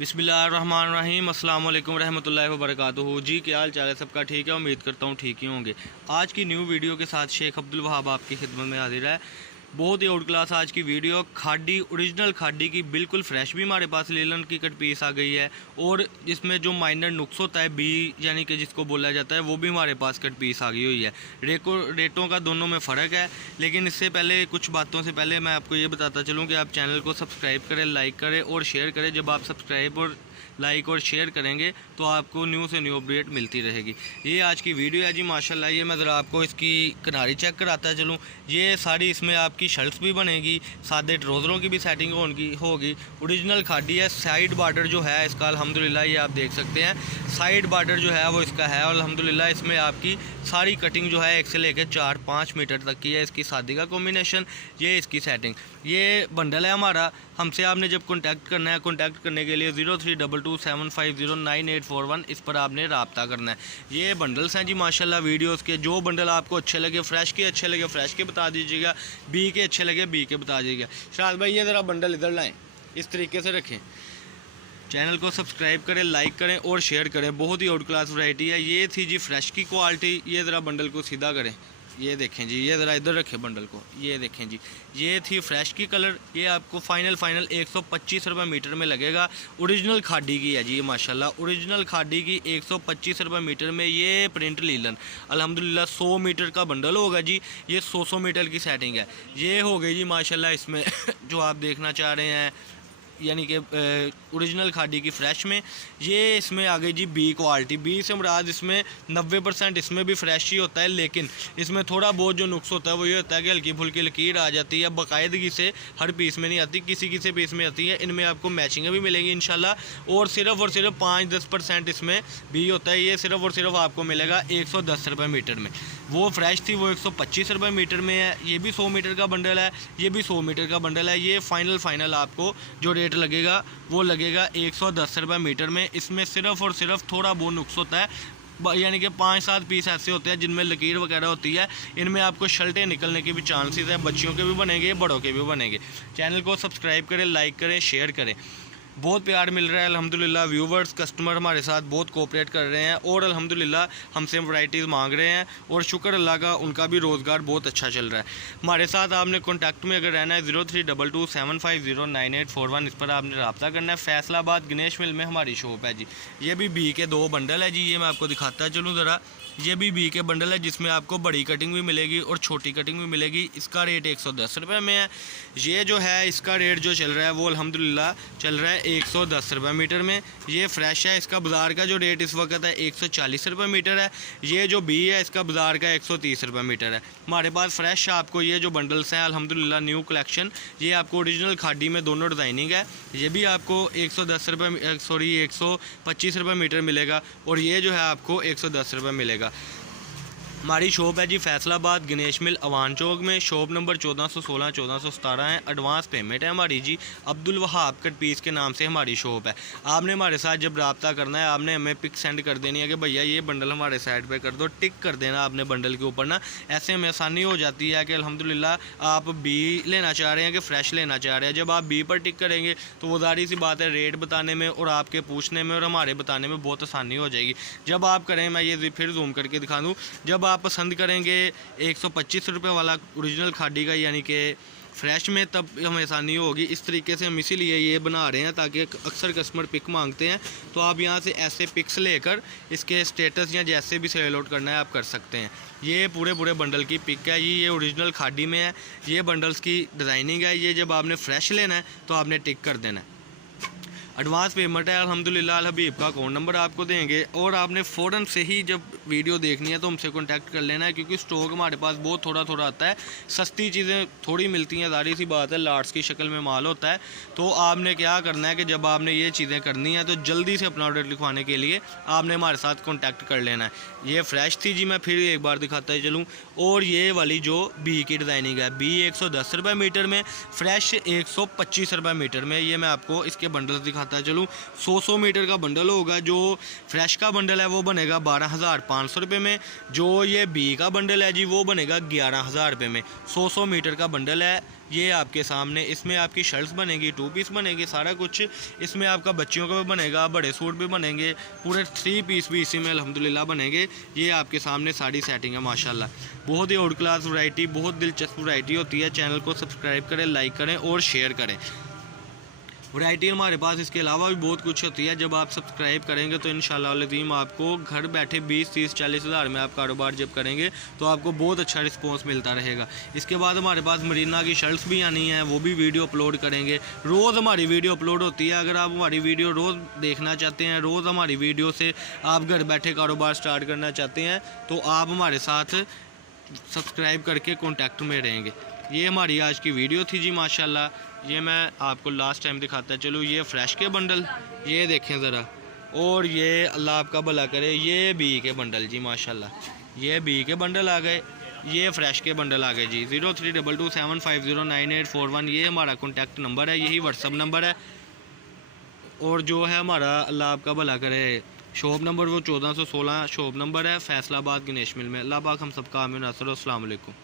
बिस्मिल्लाहिर्रहमानिर्रहीम अस्सलाम वालेकुम रहमतुल्लाहि व बरकातुहू। जी क्या हाल चाल है सबका? ठीक है, उम्मीद करता हूँ ठीक ही होंगे। आज की न्यू वीडियो के साथ शेख अब्दुल वहाब आपकी खिदमत में हाजिर है। बहुत ही आउट क्लास आज की वीडियो, खाडी ओरिजिनल खाडी की बिल्कुल फ्रेश भी हमारे पास लीलन की कट पीस आ गई है, और इसमें जो माइनर नुक्स होता है बी यानी कि जिसको बोला जाता है वो भी हमारे पास कट पीस आ गई हुई है। रेटों का दोनों में फ़र्क है, लेकिन इससे पहले कुछ बातों से पहले मैं आपको ये बताता चलूँ कि आप चैनल को सब्सक्राइब करें, लाइक करें और शेयर करें। जब आप सब्सक्राइब और लाइक और शेयर करेंगे तो आपको न्यू से न्यू अपडेट मिलती रहेगी। ये आज की वीडियो है जी माशाल्लाह। ये मैं ज़रा आपको इसकी किनारी चेक कराता चलूँ। ये सारी इसमें आपकी शर्ट्स भी बनेगी, सादे ट्राउज़रों की भी सेटिंग होगी। ओरिजिनल खाडी है। साइड बॉर्डर जो है इसका अल्हम्दुलिल्लाह ये आप देख सकते हैं, साइड बॉर्डर जो है वो इसका है, और अल्हम्दुलिल्लाह इसमें आपकी सारी कटिंग जो है 1 से लेकर 4-5 मीटर तक की है। इसकी शादी का कॉम्बिनेशन, ये इसकी सेटिंग, ये बंडल है हमारा। हमसे आपने जब कॉन्टैक्ट करना है, कॉन्टैक्ट करने के लिए 032275098841 इस पर आपने रब्ता करना है। ये बंडल्स हैं जी माशाल्लाह वीडियोस के। जो बंडल आपको अच्छे लगे, फ्रेश के अच्छे लगे फ्रेश के बता दीजिएगा, बी के अच्छे लगे बी के बता दीजिएगा। शायद भाई ये ज़रा बंडल इधर लाएँ, इस तरीके से रखें। चैनल को सब्सक्राइब करें, लाइक करें और शेयर करें। बहुत ही आउट क्लास वैरायटी है। ये थी जी फ्रेश की क्वालिटी। ये ज़रा बंडल को सीधा करें, ये देखें जी, ये ज़रा इधर रखें बंडल को, ये देखें जी, ये थी फ्रेश की कलर। ये आपको फाइनल 125 रुपये मीटर में लगेगा। ओरिजिनल खाडी की है जी ये माशाल्लाह। ओरिजिनल खाडी की 125 रुपये मीटर में ये प्रिंट लीलन अल्हम्दुलिल्लाह 100 मीटर का बंडल होगा जी। ये 100 मीटर की सेटिंग है। ये हो गई जी माशाल्लाह इसमें जो आप देखना चाह रहे हैं, यानी कि ओरिजिनल खाडी की फ़्रेश में ये इसमें आ गई जी बी क्वालिटी। बी से मुराद इसमें 90% इसमें भी फ्रेश ही होता है, लेकिन इसमें थोड़ा बहुत जो नुक्स होता है वो ये होता है कि हल्की फुल्की लकीर आ जाती है, बाकायदगी से हर पीस में नहीं आती, किसी किसी पीस में आती है। इनमें आपको मैचिंगें भी मिलेंगी इंशाल्लाह, और सिर्फ 5-10% इसमें बी होता है। ये सिर्फ और सिर्फ आपको मिलेगा 110 रुपये मीटर में। वो फ्रेश थी, वो 125 रुपये मीटर में है। ये भी 100 मीटर का बंडल है, ये भी 100 मीटर का बंडल है। ये फाइनल आपको जो रेट लगेगा वो लगेगा 110 रुपये मीटर में। इसमें सिर्फ और सिर्फ थोड़ा बहुत नुक्स होता है, यानी कि 5-7 पीस ऐसे होते हैं जिनमें लकीर वगैरह होती है। इनमें आपको शर्टें निकलने की भी चांसेस है। बच्चियों के भी बनेंगे, बड़ों के भी बनेंगे। चैनल को सब्सक्राइब करें, लाइक करें, शेयर करें। बहुत प्यार मिल रहा है अल्हम्दुलिल्लाह। व्यूवर्स कस्टमर हमारे साथ बहुत कोऑपरेट कर रहे हैं, और अल्हम्दुलिल्लाह हमसे वैरायटीज़ मांग रहे हैं, और शुक्र अल्लाह का उनका भी रोज़गार बहुत अच्छा चल रहा है। हमारे साथ आपने कॉन्टैक्ट में अगर रहना है 032275098841 इस पर आपने रब्ता करना है। फैसलाबाद गणेश मिल में हमारी शॉप है जी। ये भी बी के 2 बंडल है जी, ये मैं आपको दिखाता चलूँ ज़रा। ये भी बी के बंडल है जिसमें आपको बड़ी कटिंग भी मिलेगी और छोटी कटिंग भी मिलेगी। इसका रेट 110 रुपये में है। ये जो है इसका रेट जो चल रहा है वो अल्हम्दुलिल्लाह चल रहा है 110 रुपये मीटर में। ये फ्रेश है। इसका बाज़ार का जो रेट इस वक्त है 140 रुपये मीटर है। ये जो बी है इसका बाज़ार का 130 रुपये मीटर है। हमारे पास फ्रेश आपको ये जो बंडल्स हैं अल्हम्दुलिल्लाह न्यू कलेक्शन, ये आपको ओरिजिनल खाडी में दोनों डिज़ाइनिंग है। ये भी आपको 125 रुपये मीटर मिलेगा, और ये जो है आपको 110 रुपये मिलेगा। हमारी शॉप है जी फैसलाबाद गणेश मिल अवान चौक में। शॉप नंबर 1416 1417 है। एडवांस पेमेंट है हमारी जी। अब्दुल वहाब कट पीस के नाम से हमारी शॉप है। आपने हमारे साथ जब रब्ता करना है, आपने हमें पिक सेंड कर देनी है कि भैया ये बंडल हमारे साइड पे कर दो, टिक कर देना आपने बंडल के ऊपर ना। ऐसे में आसानी हो जाती है कि अल्हम्दुलिल्लाह आप बी लेना चाह रहे हैं कि फ़्रेश लेना चाह रहे हैं। जब आप बी पर टिक करेंगे तो वो ज़ाहिर सी बात है रेट बताने में और आपके पूछने में और हमारे बताने में बहुत आसानी हो जाएगी। जब आप करें, मैं ये फिर जूम करके दिखा दूँ, जब आप पसंद करेंगे 125 रुपये वाला ओरिजिनल खाडी का यानी कि फ्रेश में, तब हमें आसानी होगी। इस तरीके से हम इसीलिए ये बना रहे हैं ताकि अक्सर कस्टमर पिक मांगते हैं, तो आप यहाँ से ऐसे पिक्स लेकर इसके स्टेटस या जैसे भी सेल आउट करना है आप कर सकते हैं। ये पूरे बंडल की पिक है। ये ओरिजिनल खाडी में है। ये बंडल्स की डिज़ाइनिंग है। ये जब आपने फ्रेश लेना है तो आपने टिक कर देना है। एडवांस पेमेंट है अल्हम्दुलिल्लाह। हबीब का अकाउंट नंबर आपको देंगे, और आपने फ़ौरन से ही जब वीडियो देखनी है तो हमसे कांटेक्ट कर लेना है, क्योंकि स्टॉक हमारे पास बहुत थोड़ा आता है। सस्ती चीज़ें थोड़ी मिलती हैं, ज़ाहिर सी बात है, लाट्स की शक्ल में माल होता है। तो आपने क्या करना है कि जब आपने ये चीज़ें करनी है तो जल्दी से अपना ऑर्डर लिखवाने के लिए आपने हमारे साथ कॉन्टैक्ट कर लेना है। ये फ्रेश थी जी, मैं फिर एक बार दिखाता ही चलूँ। और ये वाली जो बी की डिज़ाइनिंग है, बी 110 रुपये मीटर में, फ्रेश 125 रुपये मीटर में। ये मैं आपको इसके बंडल्स दिखाता चलूँ। 100 मीटर का बंडल होगा। जो फ्रेश का बंडल है वो बनेगा 12,500 रुपये में। जो ये बी का बंडल है जी वो बनेगा 11,000 रुपये में। 100 मीटर का बंडल है। ये आपके सामने, इसमें आपकी शर्ट्स बनेगी, 2 पीस बनेगी, सारा कुछ इसमें आपका बच्चियों का भी बनेगा, बड़े सूट भी बनेंगे, पूरे 3 पीस भी इसी में अल्हम्दुलिल्लाह बनेंगे। ये आपके सामने सारी सेटिंग है माशाल्लाह। बहुत ही आउट क्लास वैरायटी, बहुत दिलचस्प वैरायटी होती है। चैनल को सब्सक्राइब करें, लाइक करें और शेयर करें। वैरायटी हमारे पास इसके अलावा भी बहुत कुछ होती है। जब आप सब्सक्राइब करेंगे तो इंशाल्लाह अज़ीम आपको घर बैठे 20, 30, 40 हज़ार में आप कारोबार जब करेंगे तो आपको बहुत अच्छा रिस्पॉन्स मिलता रहेगा। इसके बाद हमारे पास मरीना की शर्ट्स भी आनी है, वो भी वीडियो अपलोड करेंगे। रोज़ हमारी वीडियो अपलोड होती है। अगर आप हमारी वीडियो रोज़ देखना चाहते हैं, रोज़ हमारी वीडियो से आप घर बैठे कारोबार स्टार्ट करना चाहते हैं तो आप हमारे साथ सब्सक्राइब करके कॉन्टैक्ट में रहेंगे। ये हमारी आज की वीडियो थी जी माशाल्लाह। ये मैं आपको लास्ट टाइम दिखाता चलो। ये फ्रेश के बंडल, ये देखें ज़रा, और ये अल्लाह आपका भला करे, ये बी के बंडल जी माशाल्लाह। ये बी के बंडल आ गए, ये फ्रेश के बंडल आ गए जी। 032275098841 ये हमारा कॉन्टैक्ट नंबर है, यही व्हाट्सअप नंबर है। और जो है हमारा अल्लाह आपका भला करे शॉप नंबर, वो 1416 शॉप नंबर है, फैसलाबाद गणेश मिल में। अल्लाह पाक हम सबका आमीन। अस्सलाम वालेकुम।